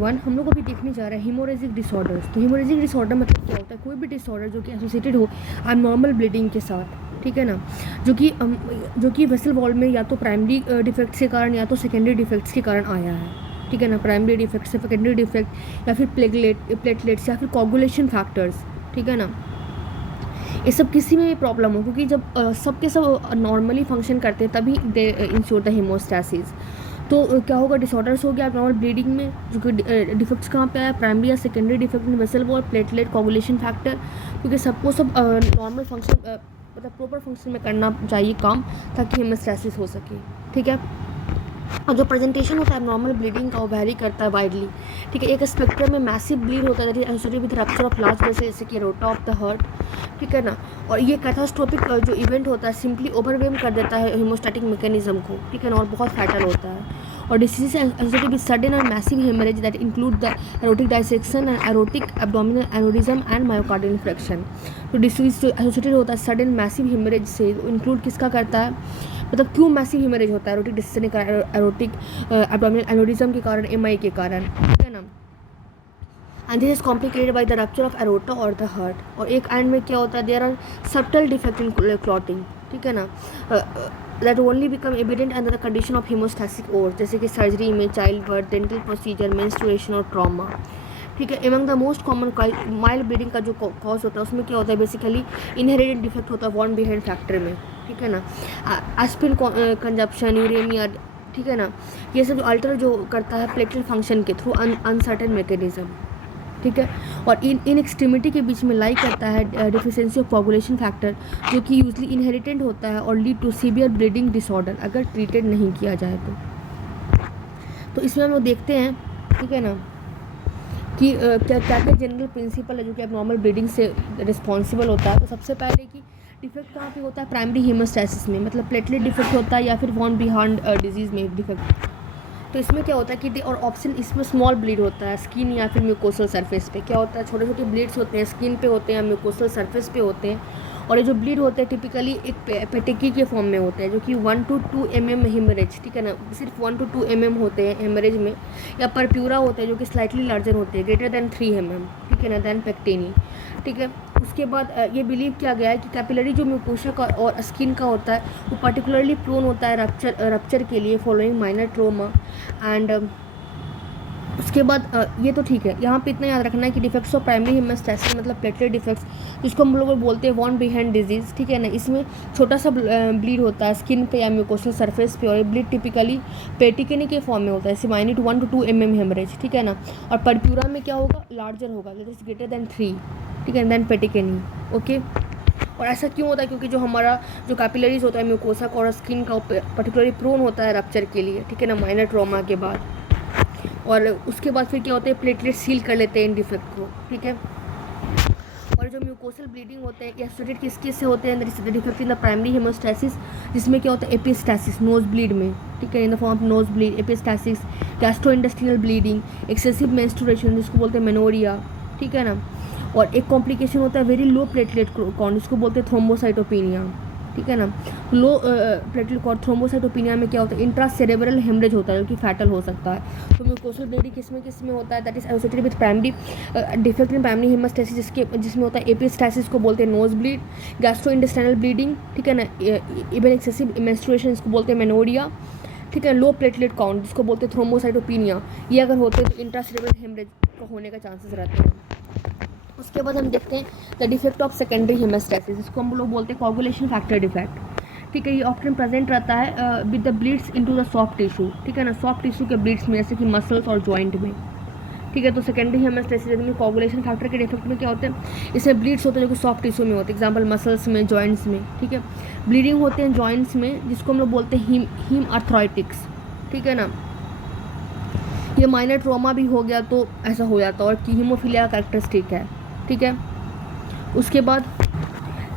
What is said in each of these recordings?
Everyone, हम लोग अभी देखने जा रहे हैं हीमोरेजिक डिसऑर्डर्स। तो हीमोरेजिक डिसऑर्डर मतलब क्या होता है? कोई भी डिसऑर्डर जो कि एसोसिएटेड हो अबनॉर्मल ब्लीडिंग के साथ, ठीक है ना, जो कि वेसल वॉल में या तो प्राइमरी डिफेक्ट्स के कारण या तो सेकेंडरी डिफेक्ट्स के कारण आया है, ठीक है ना। प्राइमरी डिफेक्ट, सेकेंडरी डिफेक्ट या फिर प्लेटलेट्स या फिर कोगुलेशन फैक्टर्स, ठीक है ना। ये सब किसी में भी प्रॉब्लम हो, क्योंकि जब सबके सब नॉर्मली फंक्शन करते हैं तभी दे इंश्योर द हीमोस्टैसिस। तो क्या होगा? डिसऑर्डर्स हो गया नॉर्मल ब्लीडिंग में, जो कि डिफेक्ट्स कहाँ पे आया? प्राइमरी या secondary defect in vessel wall, platelet, coagulation factor, क्योंकि सबको सब नॉर्मल फंक्शन मतलब प्रॉपर फंक्शन में करना चाहिए काम, ताकि हीमोस्टैसिस हो सके, ठीक है। और जो प्रेजेंटेशन होता है नॉर्मल ब्लीडिंग का वो वैरी करता है वाइडली, ठीक है। एक स्पेक्ट्रम में मैसिव ब्लीड होता है associated with rupture of large vessel जैसे कि एरोटा ऑफ द हार्ट, ठीक है ना। और ये कैटास्ट्रोफिक जो इवेंट होता है सिंपली ओवरवेम कर देता है हीमोस्टैटिक मैकेनिज्म को, ठीक है ना, और बहुत फैटल होता है। और डिसीज एसोसिएटेड विद सडन और massive hemorrhage that include the aortic dissection and aortic abdominal aneurysm and myocardial infection. तो डिसीज जो एसोसिएटेड होता है सडन मैसिव हेमरेज से इंक्लूड किसका करता है? मतलब क्यों मैसिव हेमरेज होता है? एरोटिक डिसीजन के कारण, एरोटिक एब्डोमिनल एनोरिज्म के कारण, एमआई के कारण, ठीक है ना। And this is complicated by the rupture of aorta और द हार्ट। और एक एंड में क्या होता है? There are subtle defect in clotting, ठीक है ना, that only become evident under the condition of haemostatic over, जैसे कि सर्जरी में, child birth, dental procedure, menstruation और ट्रॉमा, ठीक है। Among the most common mild bleeding का जो कॉज होता है उसमें क्या होता है? बेसिकली इनहेरिटेड डिफेक्ट होता है वॉन बिहाइंड फैक्टर में, ठीक है ना। एस्पिरिन कंजप्शन, यूरेमिया, ठीक है ना, ये सब अल्टर जो करता है प्लेटलेट फंक्शन के थ्रू अनसर्टेन मैकेनिज्म, ठीक है। और इन एक्सट्रीमिटी के बीच में लाई करता है डिफिशिएंसी ऑफ कोगुलेशन फैक्टर, जो कि यूजली इनहेरिटेंट होता है और lead to severe bleeding disorder अगर ट्रीटेड नहीं किया जाए तो इसमें हम लोग देखते हैं, ठीक है ना, कि क्या क्या जनरल प्रिंसिपल है जो कि एबनॉर्मल ब्लीडिंग से रिस्पॉन्सिबल होता है। तो सबसे पहले कि डिफेक्ट कहाँ पे होता है? प्राइमरी हीमोस्टैसिस में, मतलब प्लेटलेट डिफेक्ट होता है या फिर वॉन बिहाइंड डिजीज़ में डिफेक्ट। तो इसमें क्या होता है कि और ऑप्शन इसमें स्मॉल ब्लीड होता है स्किन या फिर म्यूकोसल सरफेस पे। क्या होता है? छोटे छोटे ब्लीड्स होते हैं, स्किन पे होते हैं, म्यूकोसल सरफेस पे होते हैं। और ये जो ब्लीड होते हैं टिपिकली एक पेटिकी के फॉर्म में होते हैं, जो कि 1 to 2 mm हेमरेज, ठीक है ना, सिर्फ 1 to 2 mm होते हैं हेमरेज में। या परप्यूरा होते हैं जो कि स्लाइटली लार्जर होते हैं, ग्रेटर दैन 3 mm, ठीक है ना, दैन पेक्टेनी, ठीक है। उसके बाद ये बिलीव किया गया है कि कैपिलरी जो म्यूकोसा का और स्किन का होता है वो पर्टिकुलरली प्रोन होता है रप्चर के लिए फॉलोइंग माइनर ट्रोमा। एंड उसके बाद ये तो ठीक है, यहाँ पे इतना याद रखना है कि डिफेक्ट्स ऑफ प्राइमरी हीमोस्टैसिस मतलब प्लेटलेट डिफेक्ट्स, जिसको हम लोग बोलते हैं वॉन बिहाइंड डिजीज़, ठीक है ना। इसमें छोटा सा ब्लीड होता है स्किन पे या म्यूकोसल सरफेस पे, और ये ब्लीड टिपिकली पेटिकेनी के फॉर्म में होता है, सिमाइनी टू 1 to 2 mm हेमरेज, ठीक है ना। और परप्यूरा में क्या होगा? लार्जर होगा, ग्रेटर दैन 3, ठीक है, दैन पेटिकेनी, ओके। और ऐसा क्यों होता है? क्योंकि जो हमारा जो कैपिलरीज होता है म्यूकोसा का और स्किन का पर्टिकुलरली प्रोन होता है रप्चर के लिए, ठीक है ना, माइनर ट्रॉमा के बाद। और उसके बाद फिर क्या होता है? प्लेटलेट सील कर लेते हैं इन डिफेक्ट को, ठीक है। और जो म्यूकोसल ब्लीडिंग होते हैं एसोसिएटेड किस से होते हैं? Defect in the primary haemostasis, जिसमें क्या होता है? एपिस्टैसिस, नोज ब्लीड में, ठीक है, in the form of nose bleed, epistaxis, gastrointestinal bleeding, excessive menstruation जिसको बोलते हैं मेनोरिया, ठीक है ना। और एक कॉम्प्लिकेशन होता है वेरी लो प्लेटलेट काउंट, जिसको बोलते हैं थ्रोम्बोसाइटोपिनिया, ठीक है ना। लो प्लेटलेट काउंट थ्रोम्बोसाइटोपिनिया में क्या होता है? इंट्रासेरेब्रल हेमरेज होता है जो कि फैटल हो सकता है। तो म्यूकोसल ब्लीडिंग किसमें होता है? That is associated with primary defect in primary haemostasis, जिसमें होता है एपिस्टैसिस को बोलते हैं नोज ब्लीड, गैस्ट्रोइंटेस्टाइनल ब्लीडिंग, ठीक है ना, इवन एक्सेसिव मेंस्ट्रुएशन इसको बोलते हैं मेनोरिया, ठीक है। लो प्लेटलेट काउंट जिसको बोलते हैं थ्रोम्बोसाइटोपिनिया, ये अगर होते हैं तो इंट्रासेरेब्रल हेमरेज का होने का चांसेस रहते हैं। उसके बाद हम देखते हैं द डिफेक्ट ऑफ सेकेंडरी हीमोस्टैसिस, इसको हम लोग बोलते हैं कोगुलेशन फैक्टर डिफेक्ट, ठीक है। ये ऑप्शन प्रेजेंट रहता है with the bleeds into the soft tissue, ठीक है ना, सॉफ्ट टिश्यू के ब्लीड्स में, जैसे कि मसल्स और जॉइंट में, ठीक है। तो सेकेंडरी हीमोस्टैसिस में कोगुलेशन फैक्टर के डिफेक्ट में क्या होते हैं? इसमें ब्लीड्स होते हैं जो कि सॉफ्ट टिश्यू में होते हैं, एग्जाम्पल मसल्स में, जॉइंट्स में, ठीक है। ब्लीडिंग होते हैं जॉइंट्स में, जिसको हम लोग बोलते हैं हीम आर्थराइटिक्स, ठीक है ना। ये माइनर ट्रॉमा भी हो गया तो ऐसा हो जाता है, और कि हीमोफीलिया का कैरेक्टरिस्टिक है, ठीक है। उसके बाद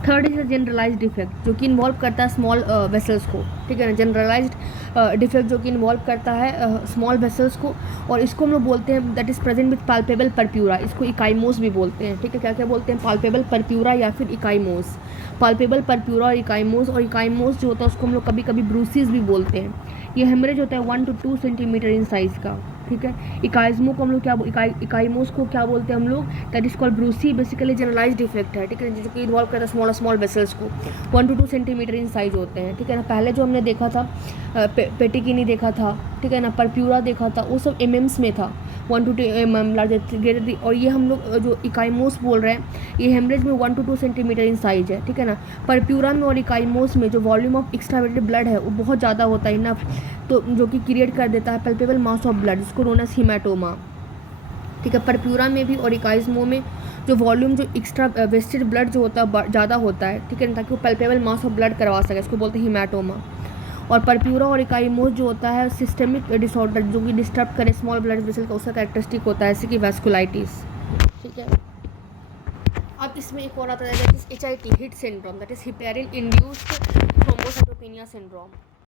थर्ड इज जनरलाइज्ड डिफेक्ट, जो कि इन्वॉल्व करता है स्मॉल वेसल्स को, ठीक है ना। जनरलाइज्ड डिफेक्ट जो कि इन्वॉल्व करता है स्मॉल वेसल्स को, और इसको हम लोग बोलते हैं that is present with palpable purpura, इसको इकाइमोस भी बोलते हैं, ठीक है। क्या क्या बोलते हैं? पाल्पेबल परप्यूरा या फिर इकाइमोस। पाल्पेबल परप्यूरा और इकाइमोस जो होता है उसको हम लोग कभी कभी ब्रूसिस भी बोलते हैं। ये हेमरेज होता है 1 to 2 सेंटीमीटर इन साइज़ का, ठीक है। इकाइज्मो को हम लोग क्या इकाइमोस को क्या बोलते हैं हम लोग, that is called bruise, basically generalize defect है, ठीक है, जो कि इन्वॉल्व करता है स्मॉल वेसल्स को, 1 to 2 सेंटीमीटर इन साइज होते हैं, ठीक है ना। पहले जो हमने देखा था पेटिकिनी देखा था, ठीक है ना, परप्यूरा देखा था, वो सब एमएम्स में था, 1 to 2 mm लार्ज, और ये हम लोग जो इकाइमोस बोल रहे हैं ये हेमरेज में 1 to 2 सेंटीमीटर इन साइज है, ठीक है ना। परप्यूरा में और इकाइमोस में जो वॉल्यूम ऑफ एक्स्ट्रावेटेड ब्लड है वो बहुत ज़्यादा होता है इनफ, तो जो कि क्रिएट कर देता है पल्पेबल मास ऑफ ब्लड, जिसको नोन एज हीमाटोमा, ठीक है। परप्यूरा में भी और इकाइज्मो में जो वॉल्यूम जो एक्स्ट्रा वेस्टेड ब्लड जो होता है ज़्यादा होता है, ठीक है ना, ताकि वो पल्पेबल मास ऑफ ब्लड करवा सके, इसको बोलते हैं हीमाटोमा। और परप्यूरा और इकाइमोस जो होता है सिस्टेमिक डिसऑर्डर जो कि डिस्टर्ब करे स्मॉल ब्लड वेसल का, उसका कैरेक्टरिस्टिक होता है, जैसे कि वैस्कुलाइटिस, ठीक है। अब इसमें एक और आता है that is HIT hit syndrome, that is heparin induced thrombocytopenia syndrome.